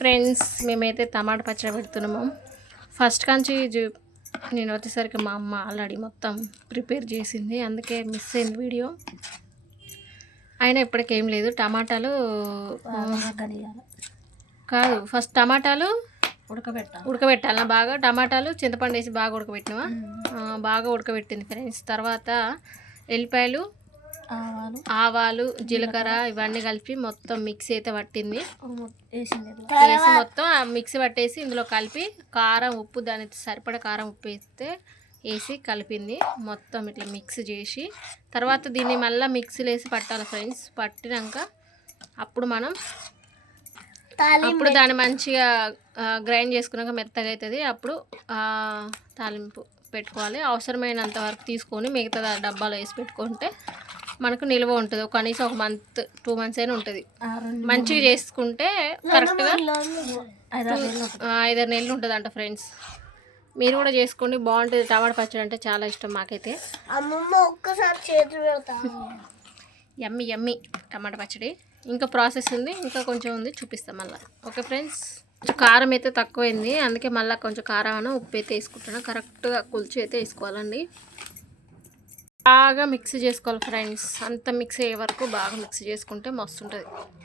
Friends మేమైతే టమాటా పచ్చడి పెడుతున్నాము. ఫస్ట్ కాంచి నేను వచ్చేసరికి మా అమ్మ ఆల్రెడీ మొత్తం ప్రిపేర్ చేసింది, అందుకే మిస్ అయింది వీడియో. అయినా ఇప్పటికేం లేదు. టమాటాలు కాదు, ఫస్ట్ టమాటాలు ఉడకబెట్టాలి బాగా. టమాటాలు చింతపండు వేసి బాగా ఉడకబెట్టినవా? బాగా ఉడకబెట్టింది ఫ్రెండ్స్. తర్వాత ఎల్లిపాయలు, ఆవాలు, జీలకర్ర ఇవన్నీ కలిపి మొత్తం మిక్సీ అయితే పట్టింది. వేసి మొత్తం మిక్సీ పట్టేసి ఇందులో కలిపి కారం, ఉప్పు, దానికి సరిపడా కారం, ఉప్పు వేసి కలిపింది. మొత్తం ఇట్లా మిక్స్ చేసి తర్వాత దీన్ని మళ్ళీ మిక్సీలో వేసి పట్టాలి ఫ్రెండ్స్. పట్టినాక అప్పుడు దాన్ని మంచిగా గ్రైండ్ చేసుకున్నాక మెత్తగా అవుతుంది. అప్పుడు తాలింపు పెట్టుకోవాలి. అవసరమైనంత వరకు తీసుకొని మిగతా డబ్బాలో వేసి పెట్టుకుంటే మనకు నిల్వ ఉంటుంది. కనీసం ఒక మంత్ 2 months అయినా ఉంటుంది. మంచిగా చేసుకుంటే కరెక్ట్గా 5-6 నెలలు ఉంటుంది అంట ఫ్రెండ్స్. మీరు కూడా చేసుకోండి, బాగుంటుంది. టమాటా పచ్చడి అంటే చాలా ఇష్టం మాకైతే. యమ్మీ యమ్మీ టమాటా పచ్చడి. ఇంకా ప్రాసెస్ ఉంది, ఇంకా కొంచెం ఉంది, చూపిస్తాం మళ్ళీ. ఓకే ఫ్రెండ్స్, కొంచెం కారం అయితే తక్కువైంది, అందుకే మళ్ళీ కొంచెం కారం ఉప్పు అయితే వేసుకుంటున్నాను. కరెక్ట్గా కొలిచి అయితే వేసుకోవాలండి. బాగా మిక్స్ చేసుకోవాలి ఫ్రెండ్స్. అంత మిక్స్ అయ్యే వరకు బాగా మిక్స్ చేసుకుంటే మస్తు ఉంటుంది.